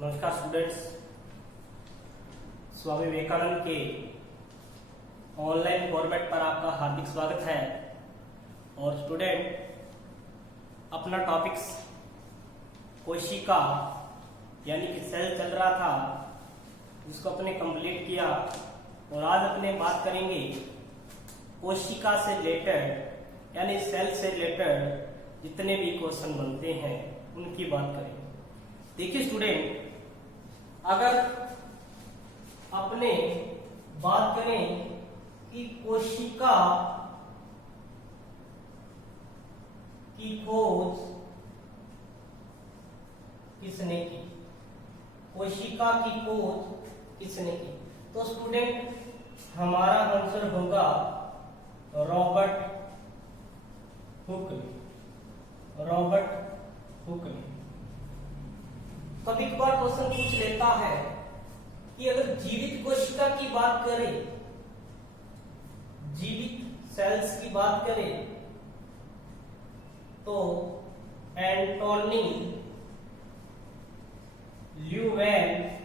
नमस्कार स्टूडेंट्स, स्वामी विवेकानंद के online format पर आपका हार्दिक स्वागत है। और स्टूडेंट, अपना टॉपिक्स कोशिका यानी कि सेल चल रहा था, जिसको अपने कंप्लीट किया और आज अपने बात करेंगे कोशिका से रिलेटेड यानी सेल से रिलेटेड जितने भी क्वेश्चन बनते हैं उनकी बात करेंगे। देखिए स्टूडेंट, अगर अपने बात करें कि कोशिका की खोज किसने की, कोशिका की खोज किसने की, तो स्टूडेंट हमारा आंसर होगा रॉबर्ट हुक ने। रॉबर्ट हुक ने। कभी कभार क्वेश्चन पूछ लेता है कि अगर जीवित कोशिका की बात करें, जीवित सेल्स की बात करें, तो एंटोनी ल्यूवेनहॉक।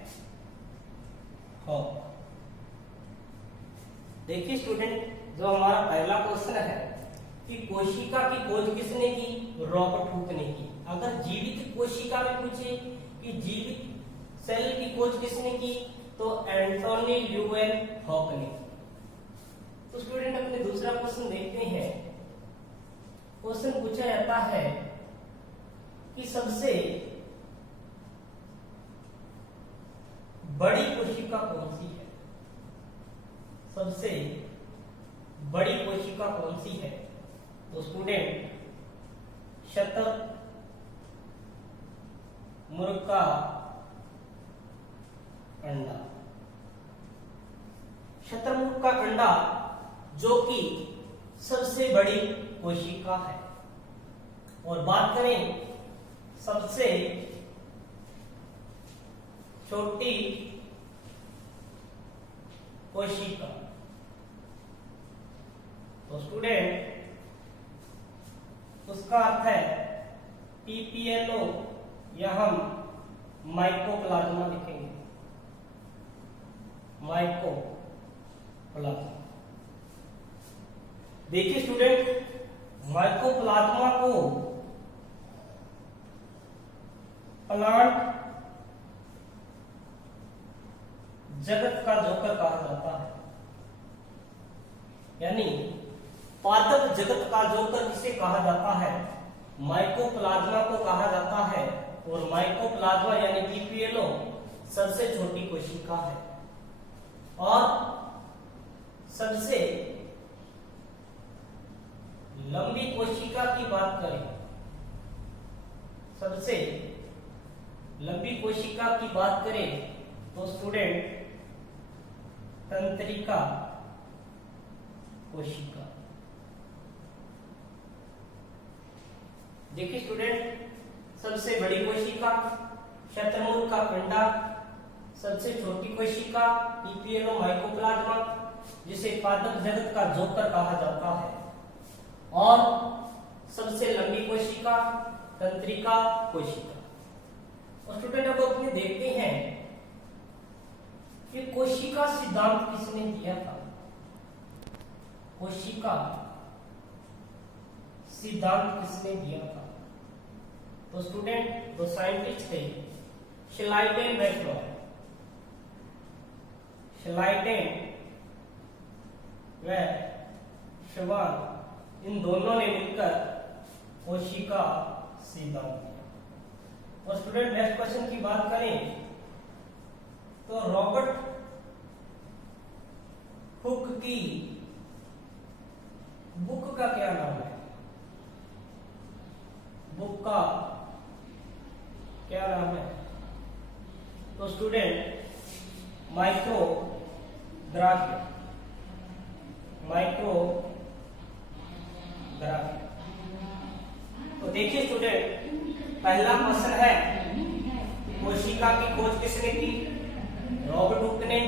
देखिए स्टूडेंट, जो हमारा पहला क्वेश्चन है कि कोशिका की खोज किसने की, रॉबर्ट हुक ने की। अगर जीवित कोशिका में पूछे कि जीवित सेल की खोज किसने की, तो एंटोनी ल्यूवेनहॉक ने। तो स्टूडेंट, अपने दूसरा क्वेश्चन देखते हैं। क्वेश्चन पूछा जाता है कि सबसे बड़ी कोशिका कौन सी है, सबसे बड़ी कोशिका कौन सी है, तो स्टूडेंट शतरमुर्ग का अंडा। शतरमुर्ग का अंडा जो कि सबसे बड़ी कोशिका है। और बात करें सबसे छोटी कोशिका, तो स्टूडेंट उसका अर्थ है पीपीएलओ, या हम माइकोप्लाज्मा लिखेंगे, माइकोप्लाज्मा। देखिए स्टूडेंट, माइकोप्लाज्मा को प्लांट जगत का जोकर कहा जाता है, यानी पादप जगत का जोकर किसे कहा जाता है, माइकोप्लाज्मा को कहा जाता है। और माइकोप्लाज्मा यानी पीपीएलओ सबसे छोटी कोशिका है। और सबसे लंबी कोशिका की बात करें, सबसे लंबी कोशिका की बात करें, तो स्टूडेंट तंत्रिका कोशिका। देखिए स्टूडेंट, सबसे बड़ी कोशिका शतरमुर्ग का अंडा, सबसे छोटी कोशिका पीपीएलओ माइकोप्लाज्मा, जिसे पादप जगत का जोकर कहा जाता है, और सबसे लंबी कोशिका तंत्रिका कोशिका। और स्टूडेंट, अब अपने देखते हैं कि कोशिका सिद्धांत किसने दिया था। कोशिका सिद्धांत किसने दिया था, तो स्टूडेंट जो साइंटिस्ट थे श्लाइडेन वेस्टमैन, श्लाइडेन व श्वान, इन दोनों ने मिलकर कोशिका सिद्धांत दिया। और स्टूडेंट, नेक्स्ट क्वेश्चन की बात करें तो रॉबर्ट हुक की बुक का क्या नाम है, बुक का क्या नाम है, तो स्टूडेंट माइक्रोग्राफी, माइक्रोग्राफी। तो देखिए स्टूडेंट, पहला क्वेश्चन है कोशिका की खोज किसने की, रॉबर्ट हुक ने।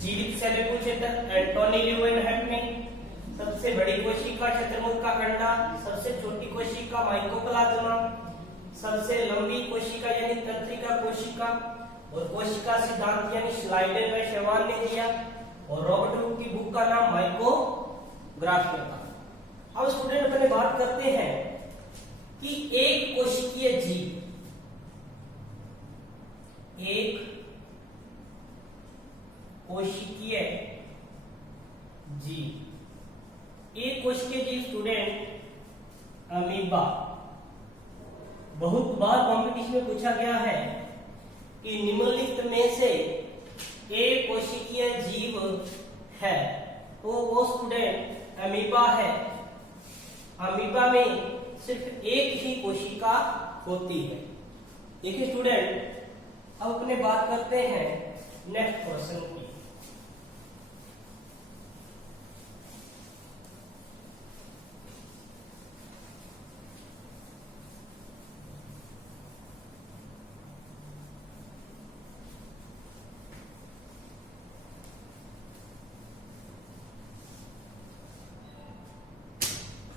जीवित सेल पूछे थे एंटोनी ल्यूवेनहॉक ने। सबसे बड़ी कोशिका शतरमुर्ग का अंडा, सबसे छोटी कोशिका माइकोप्लाज्मा, सबसे लंबी कोशिका यानी तंत्रिका कोशिका, और कोशिका सिद्धांत यानी स्लाइडर में शेवान ने दिया, और रॉबर्ट रूट की बुक का नाम माइक्रोग्राफी था। अब स्टूडेंट अपने बात करते हैं कि एक कोशिकीय जीव, एक कोशिकीय जीव, एक कोशिकीय जीव स्टूडेंट अमीबा। बहुत बार कॉम्पिटिशन में पूछा गया है कि निम्नलिखित में से एक कोशिकीय जीव है, तो वो स्टूडेंट अमीबा है। अमीबा में सिर्फ एक ही कोशिका होती है। देखिए स्टूडेंट, अब अपने बात करते हैं नेक्स्ट क्वेश्चन की।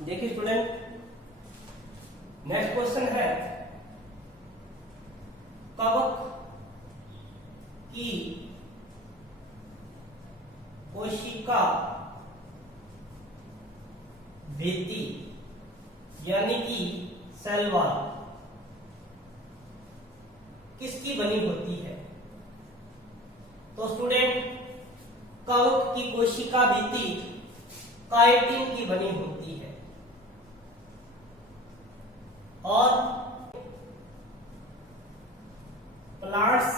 देखिए स्टूडेंट, नेक्स्ट क्वेश्चन है कवक की कोशिका भित्ति यानी कि सेल वॉल किसकी बनी होती है? तो स्टूडेंट, कवक की कोशिका भित्ति काइटिन की बनी होती है, और प्लांट्स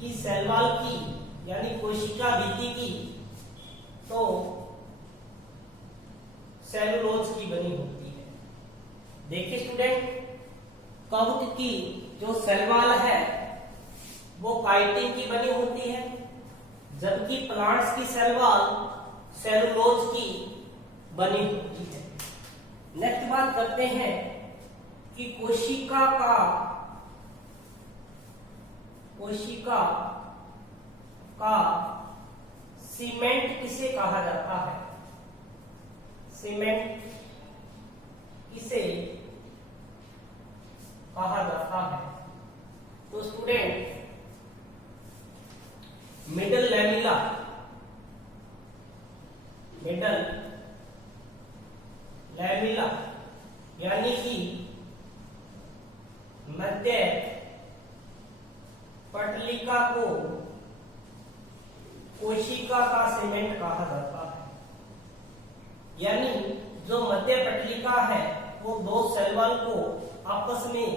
की सेल वॉल की यानी कोशिका भित्ति की तो सेलुलोज की बनी होती है। देखिए स्टूडेंट, कवक की जो सेल वॉल है वो काइटिन की बनी होती है, जबकि प्लांट्स की सेल वॉल सेलुलोज की बनी होती है। नेक्स्ट बात करते हैं कि कोशिका का सीमेंट किसे कहा जाता है? सीमेंट किसे कहा जाता है? तो स्टूडेंट, मिडल लैमिला, यानी कि मध्य पटलिका को कोशिका का सीमेंट कहा जाता है। यानी जो मध्य पटलिका है वो दो सेल वॉल को आपस में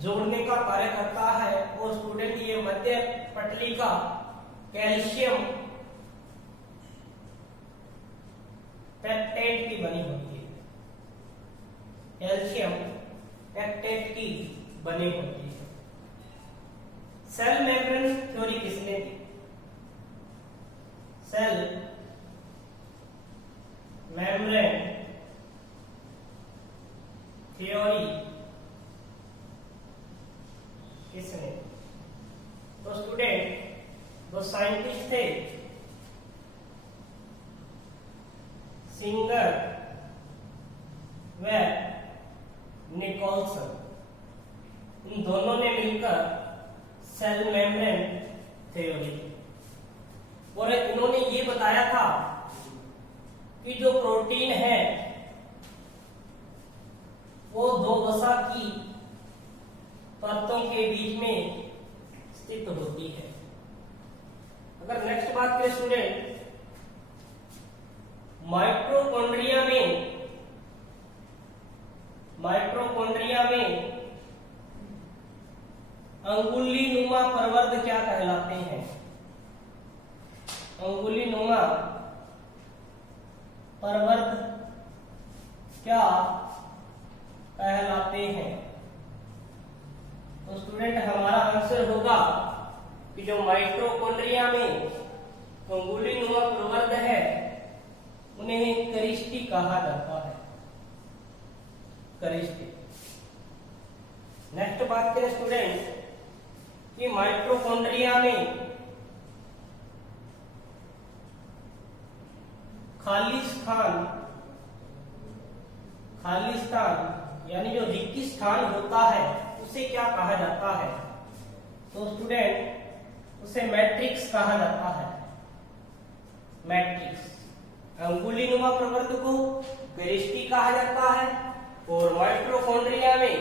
जोड़ने का कार्य करता है, और स्टूडेंट ये मध्य पटलिका कैल्शियम पेप्टाइड की बनी होती है। कैल्शियम पेप्टाइड की बनी होती है। सेल मेम्ब्रेन थ्योरी किसने दी? सेल मेम्ब्रेन थ्योरी किसने? तो स्टूडेंट, दो साइंटिस्ट थे, सिंगर व निकोलसन। इन दोनों ने मिलकर सेल मेम्ब्रेन थ्योरी, और इन्होंने ये बताया था कि जो प्रोटीन है वो दो वसा की परतों के बीच में स्थित होती है। अगर नेक्स्ट बात करें स्टूडेंट, माइटोकॉन्ड्रिया में अंगुलीनुमा प्रवर्ध क्या कहलाते हैं? अंगुलीनुमा प्रवर्ध क्या कहलाते हैं? तो स्टूडेंट, हमारा आंसर होगा कि जो माइटोकॉन्ड्रिया में अंगुलीनुमा प्रवर्ध है उन्हें करिस्टी कहा जाता है। करिस्टी। नेक्स्ट बात करें स्टूडेंट कि माइटोकॉन्ड्रिया में खालिस्तान यानी जो रिक्त स्थान होता है उसे क्या कहा जाता है? तो स्टूडेंट उसे मैट्रिक्स कहा जाता है। मैट्रिक्स। अंगुलीनुमा प्रवर्त को पेरिस्टी कहा जाता है और माइटोकॉन्ड्रिया में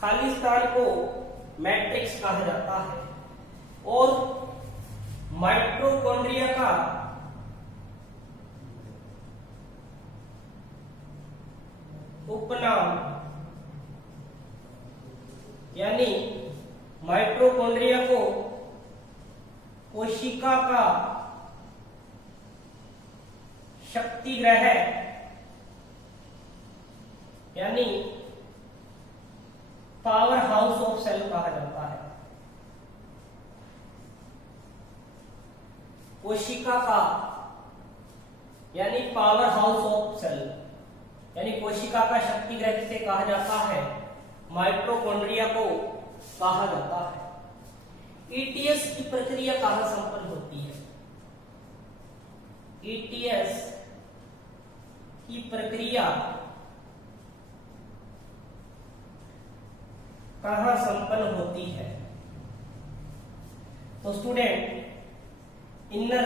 खाली स्थान को मैट्रिक्स कहा जाता है। और माइटोकॉन्ड्रिया का उपनाम यानी माइटोकॉन्ड्रिया को कोशिका का शक्ति ग्रह यानी पावर हाउस ऑफ सेल कहा जाता है। कोशिका का यानी पावर हाउस ऑफ सेल यानी कोशिका का शक्ति ग्रह किसे कहा जाता है? माइटोकॉन्ड्रिया को कहा जाता है। ईटीएस की प्रक्रिया कहां संपन्न होती है? ईटीएस की प्रक्रिया कहां संपन्न होती है? तो स्टूडेंट इनर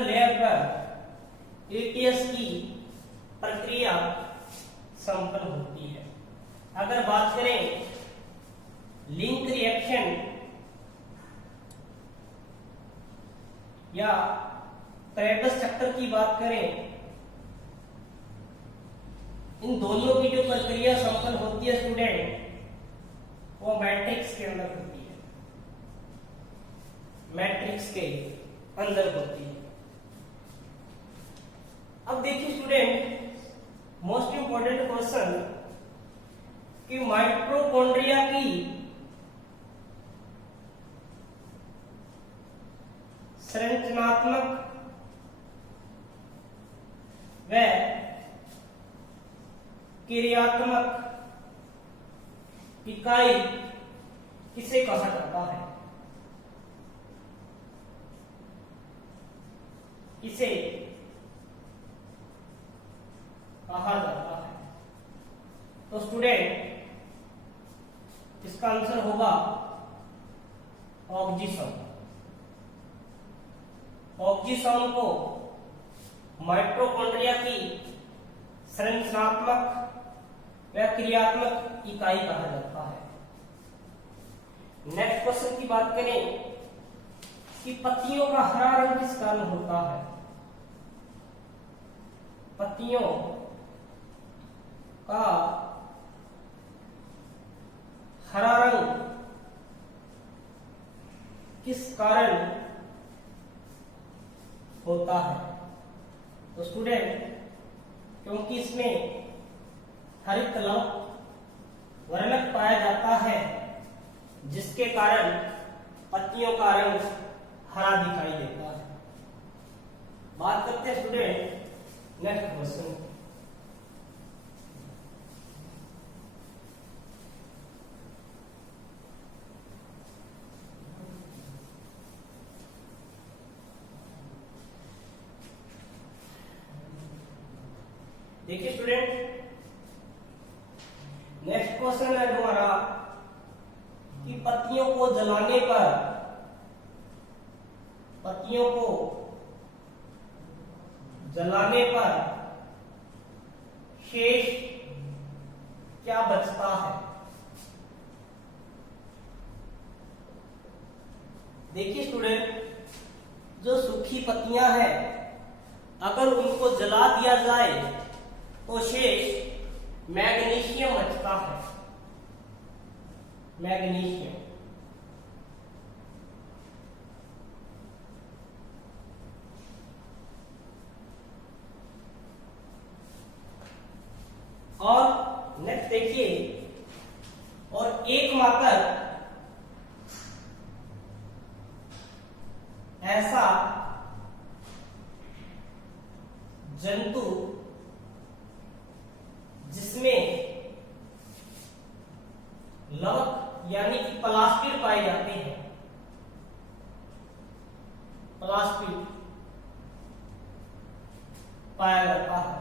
लेयर पर ईटीएस की प्रक्रिया संपन्न होती है। अगर बात करें लिंक रिएक्शन या क्रेबस चक्कर की बात करें, इन दोनों की जो प्रक्रिया संपन्न होती है स्टूडेंट वो मैट्रिक्स के अंदर होती है। मैट्रिक्स के अंदर होती है। अब देखिए स्टूडेंट मोस्ट इंपॉर्टेंट क्वेश्चन कि माइटोकॉन्ड्रिया की संरचनात्मक व क्रियात्मक इकाई किसे कहा जाता है? इसे कहा जाता है। तो स्टूडेंट इसका आंसर होगा ऑक्सीसोम। ऑक्सीसोम को माइटोकॉन्ड्रिया की संरचनात्मक व क्रियात्मक इकाई कहा जाता है। नेक्स्ट क्वेश्चन की बात करें कि पत्तियों का हरा रंग किस कारण होता है? पत्तियों का हरा रंग किस कारण होता है? तो स्टूडेंट क्योंकि इसमें हरित लवण वर्णक पाया जाता है जिसके कारण पत्तियों का रंग हरा दिखाई देता है। बात करते हैं स्टूडेंट नेक्स्ट क्वेश्चन। देखिए स्टूडेंट नेक्स्ट क्वेश्चन है हमारा कि पत्तियों को जलाने पर शेष क्या बचता है? देखिए स्टूडेंट जो सूखी पत्तियां हैं अगर उनको जला दिया जाए तो शेष मैग्नीशियम बचता है। मैग्नीशियम और नेक्स्ट देखिए और एकमात्र ऐसा जंतु जिसमें लवक यानी कि प्लास्टिड पाए जाते हैं। प्लास्टिड पाया जाता है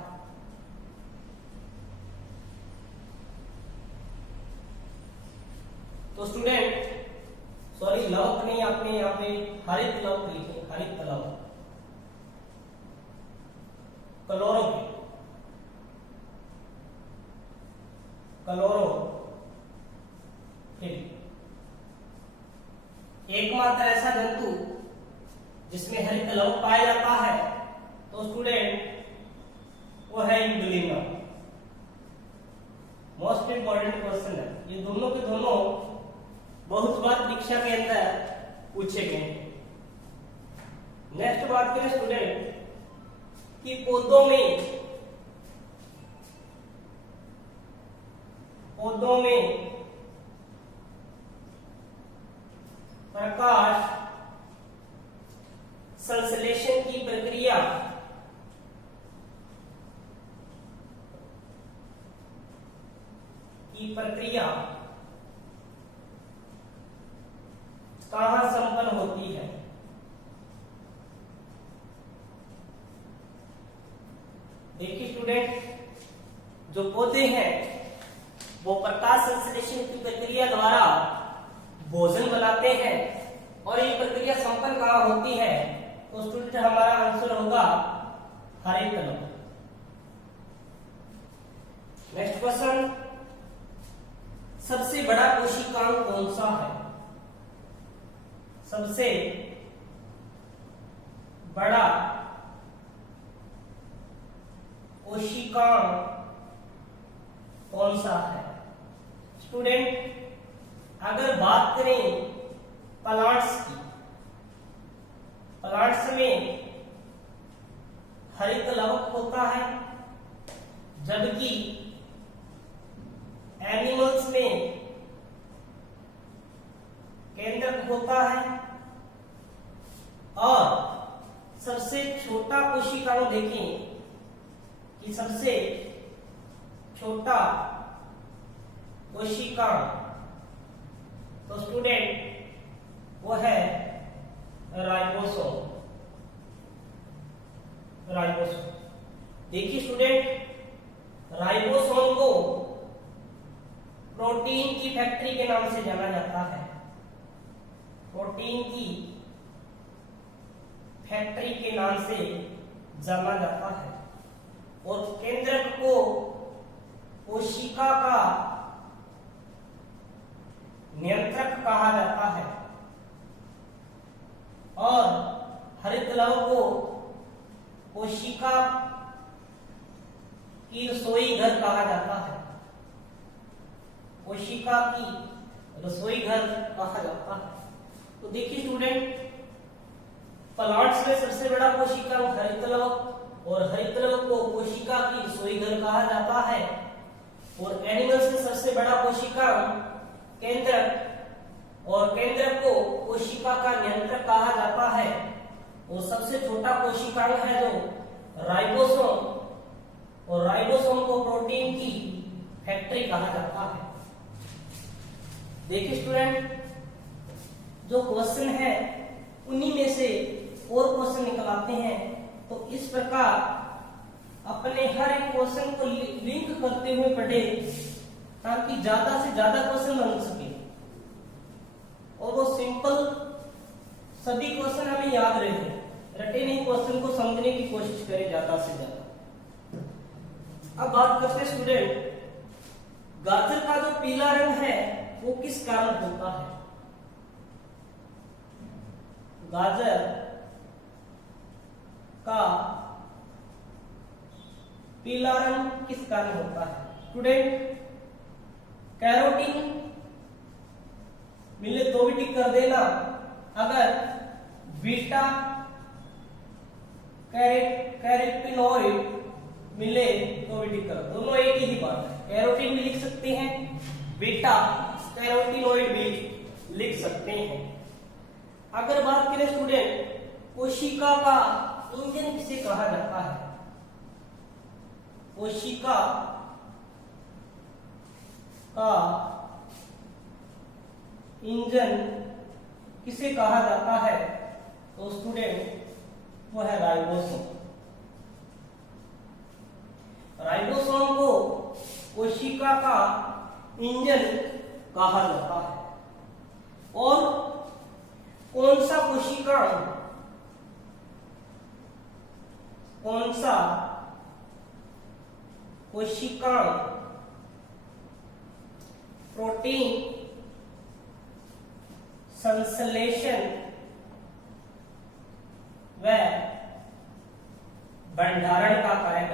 तो स्टूडेंट सॉरी लवक नहीं, आपने यहाँ पे हरित लवक लिखे, हरित लवक क्लोरोफिल, एकमात्र ऐसा जंतु जिसमें हरित लवक पाया जाता है तो स्टूडेंट वो है यूग्लिना। मोस्ट इंपॉर्टेंट क्वेश्चन है, ये दोनों के दोनों बहुत बार परीक्षा के अंदर पूछे गए हैं। नेक्स्ट बात करें स्टूडेंट कि पौधों में प्रकाश संश्लेषण की प्रक्रिया कहां संपन्न होती है? देखिए स्टूडेंट, जो पौधे हैं वो प्रकाश संश्लेषण की प्रक्रिया द्वारा भोजन बनाते हैं और ये प्रक्रिया संपन्न कहां होती है? तो स्टूडेंट हमारा आंसर होगा हरित लवक। नेक्स्ट क्वेश्चन, सबसे बड़ा कोशिकांग कौन सा है? सबसे बड़ा कोशिकांग कौन सा है? स्टूडेंट अगर बात करें प्लांट्स की, प्लांट्स में हरित लवक होता है, जबकि एनिमल्स में केंद्रक होता है। और सबसे छोटा कोशिकांग देखें कि सबसे छोटा कोशिकांग तो स्टूडेंट वो है राइबोसोम। देखिए स्टूडेंट, राइबोसोम को प्रोटीन की फैक्ट्री के नाम से जाना जाता है। प्रोटीन की फैक्ट्री के नाम से जाना जाता है और केंद्रक को कोशिका का नियंत्रक कहा जाता है और हरित लवक को कोशिका की रसोई घर कहा जाता है। कोशिका की रसोई घर कहा जाता है। तो देखिए स्टूडेंट, प्लांट्स में सबसे बड़ा कोशिकांग हरित लवक और हरित लवक को कोशिका की रसोई घर कहा जाता है और एनिमल्स में सबसे बड़ा कोशिकांग केंद्रक और केंद्रक को कोशिका का नियंत्रक कहा जाता है और सबसे छोटा कोशिकांग है जो राइबोसोम और राइबोसोम को प्रोटीन की फैक्ट्री कहा जाता है। देखिए स्टूडेंट, जो क्वेश्चन है उन्हीं में से और क्वेश्चन निकलाते हैं, तो इस प्रकार अपने हर एक क्वेश्चन को लिंक करते हुए पढ़े ताकि ज्यादा से ज्यादा क्वेश्चन बन सके और वो सिंपल सभी क्वेश्चन हमें याद रहे। रटे नहीं क्वेश्चन को समझने की कोशिश करें ज्यादा से ज्यादा। अब बात करते हैं स्टूडेंट, गाजर का जो पीला रंग है वो किस कारण होता है? गाजर का पीला रंग किस कारण होता है? स्टूडेंट कैरोटीन मिले तो भी टिक कर देना, अगर बीटा कैरोटीनॉइड मिले तो भी टिक कर, दोनों एक ही बात है। कैरोटीन भी लिख सकते हैं, बीटा कैरोटीनॉइड भी लिख सकते हैं। अगर बात करें स्टूडेंट, कोशिका का इंजन किसे कहा जाता है? कोशिका का इंजन किसे कहा जाता है? तो स्टूडेंट वो है राइबोसोम। राइबोसोम को कोशिका का इंजन कहा जाता है। और कौन सा कोशिकांग प्रोटीन संश्लेषण व भंडारण का कार्य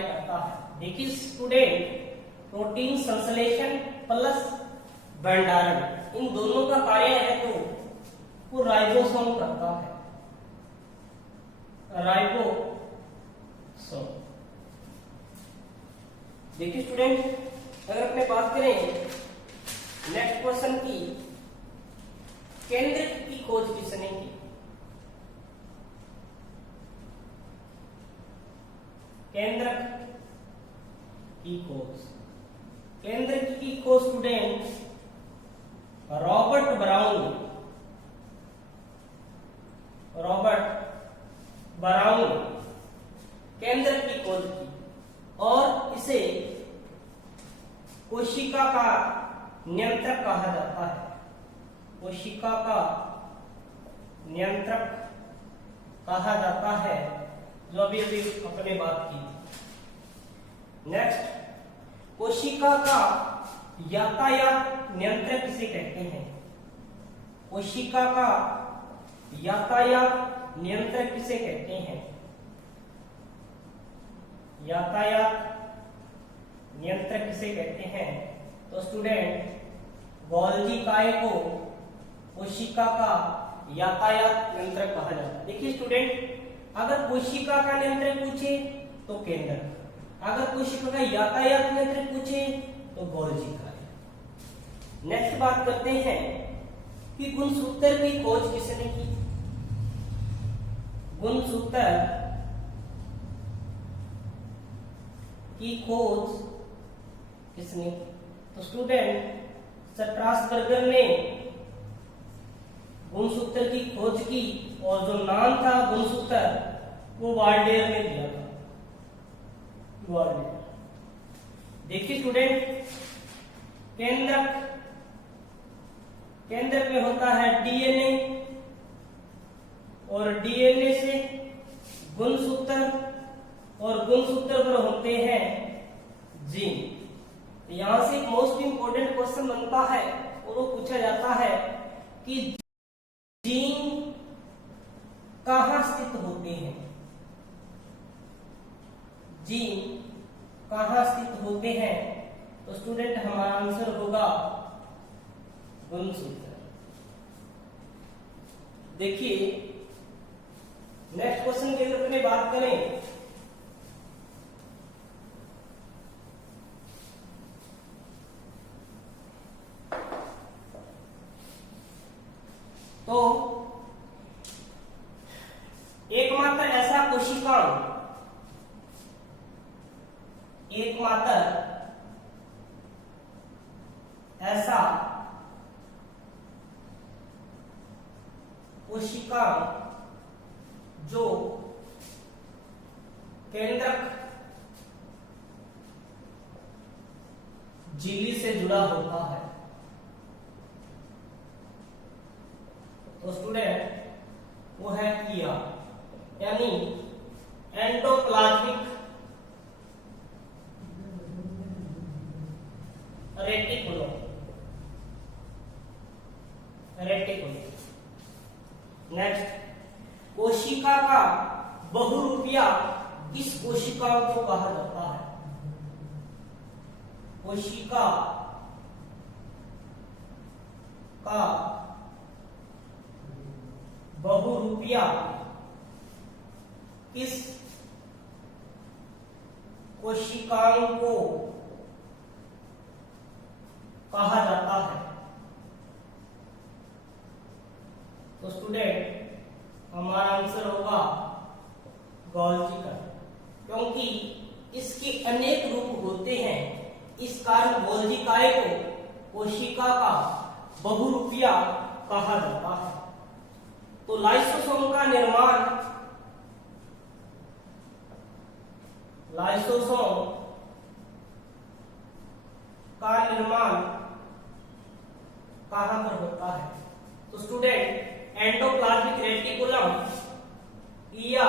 करता है। देखिए स्टूडेंट, प्रोटीन संश्लेषण प्लस भंडारण, इन दोनों का कार्य है तो वो राइबोसोम करता है। राइबोसोम। देखिए स्टूडेंट, अगर अपने बात करें नेक्स्ट क्वेश्चन की, केंद्रक की खोज किसने की? केंद्रक की खोज स्टूडेंट रॉबर्ट ब्राउन केंद्रक की खोज की, और इसे कोशिका का नियंत्रक कहा जाता है। कोशिका का नियंत्रक कहा जाता है, जो अभी अपने बात की। नेक्स्ट, कोशिका का यातायात नियंत्रक किसे कहते हैं? कोशिका का यातायात नियंत्रक किसे कहते हैं? यातायात नियंत्रक किसे कहते हैं? तो स्टूडेंट, गोल्जी काय को कोशिका का यातायात नियंत्रक कहा जाता है। देखिए स्टूडेंट, अगर कोशिका का नियंत्रक पूछे तो केंद्रक, अगर कोशिका का यातायात नियंत्रक पूछे तो गोल्जी काय। नेक्स्ट बात करते हैं कि गुणसूत्र की खोज किसने की? गुणसूत्र की खोज किसने? तो स्टूडेंट, स्ट्रासबर्गर ने गुणसूत्र की खोज की, और जो नाम था गुणसूत्र वो वाल्डेयर ने दिया था। वाल्डेयर। देखिए स्टूडेंट, केंद्रक में होता है डीएनए, और डीएनए से गुणसूत्र, और गुणसूत्र पर होते हैं जीन। यहां से एक मोस्ट इंपोर्टेंट क्वेश्चन बनता है, और वो पूछा जाता है कि जीन कहां स्थित होते हैं? जीन कहां स्थित होते हैं? तो स्टूडेंट, हमारा आंसर होगा गुणसूत्र। देखिए नेक्स्ट क्वेश्चन के अंदर में बात करें तो एकमात्र ऐसा कोशिका जो केंद्रक झिल्ली से जुड़ा होता है, तो स्टूडेंट वो है किया, यानी एंडोप्लाज्मिक रेटिकुलम। नेक्स्ट, कोशिका का बहुरूपिया किस कोशिका को कहा जाता है? कोशिका का बहुरूपिया किस कोशिकाओं को कहा जाता है? तो स्टूडेंट, हमारा आंसर होगा गोल्जी का, क्योंकि इसके अनेक रूप होते हैं, इस कारण गोल्जी काय को कोशिका का बहुरूपिया कहा जाता है। तो लाइसोसोम का निर्माण का निर्माण कहां पर होता है? तो स्टूडेंट एंडोप्लाज्मिक रेटिकुलम या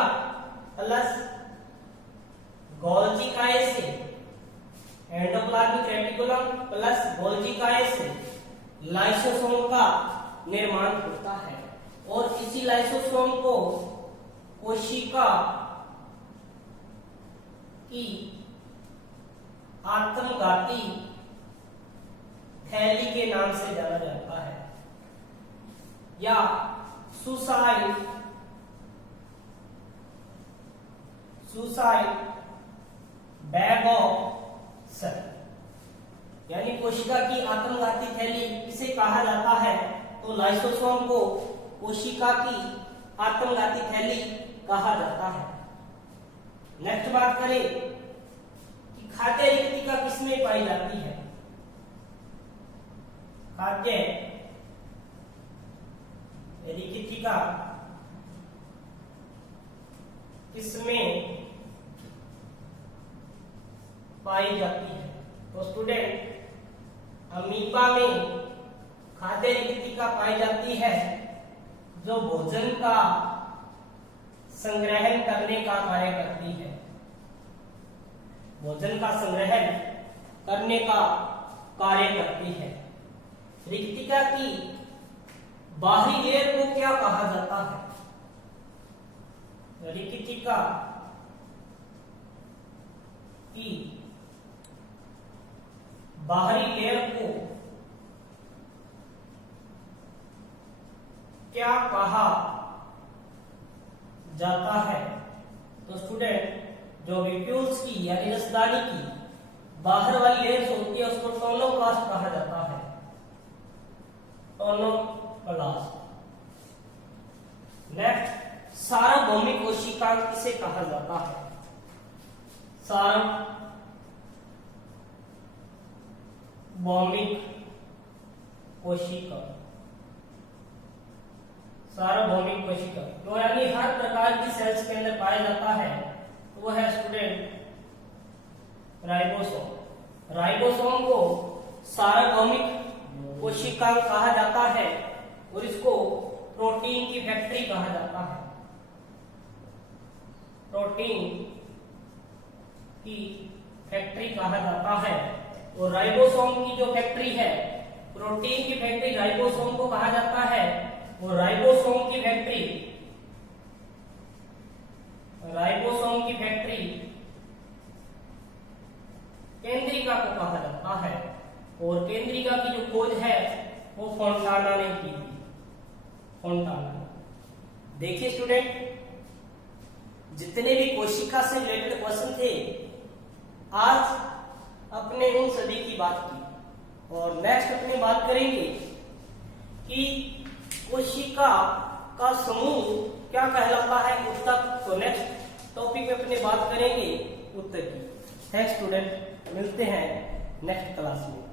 प्लस गोल्जी काय से, एंडोप्लाज्मिक रेटिकुलम प्लस गोल्जी काय से लाइसोसोम का निर्माण होता है और इसी लाइसोसोम को कोशिका की आत्मघाती थैली के नाम से जाना जाता है या सुसाइड बैग ऑफ सेल, यानी कोशिका की आत्मघाती थैली इसे कहा जाता है। तो लाइसोसोम को कोशिका की आत्मघाती थैली कहा जाता है। नेक्स्ट बात करें कि खाद्य रिक्तिका किसमें पाई जाती है? खाद्य रिक्तिका किसमें पाई जाती है? तो स्टूडेंट अमीबा में खाद्य रिक्तिका पाई जाती है जो भोजन का संग्रहण करने का कार्य करती है, भोजन का संग्रहण करने का कार्य करती है। रिक्तिका की बाहरी लेयर को क्या कहा जाता है? रिक्तिका की बाहरी लेयर को क्या कहा जाता है? तो स्टूडेंट जो विक्यूल्स की यानी रसदानी की बाहर वाली लेयर होती है उसको टोनोप्लास्ट कहा जाता है, टोनोप्लास्ट। नेक्स्ट, सार्वभौमिक कोशिका किसे कहा जाता है? सार्वभौमिक कोशिका, सार्वभौमिक कोशिका तो यानी हर प्रकार की सेल्स के अंदर पाया जाता है, तो वह है स्टूडेंट राइबोसोम। राइबोसोम को सार्वभौमिक कोशिका कहा जाता है और इसको प्रोटीन की फैक्ट्री कहा जाता है, प्रोटीन की फैक्ट्री कहा जाता है। और राइबोसोम की जो फैक्ट्री है, प्रोटीन की फैक्ट्री राइबोसोम को कहा जाता है और राइबोसोम की फैक्ट्री केंद्रिका को कहा जाता है और केंद्रिका की जो खोज है वो फोंटाना ने की थी, फोंटाना। देखिए स्टूडेंट, जितने भी कोशिका से रिलेटेड क्वेश्चन थे आज अपने उन सभी की बात की और नेक्स्ट अपने बात करेंगे कि कोशिका का समूह क्या कहलाता है, उत्तक। तो नेक्स्ट टॉपिक में अपने बात करेंगे उत्तक की। थैंक्स स्टूडेंट, मिलते हैं नेक्स्ट क्लास में।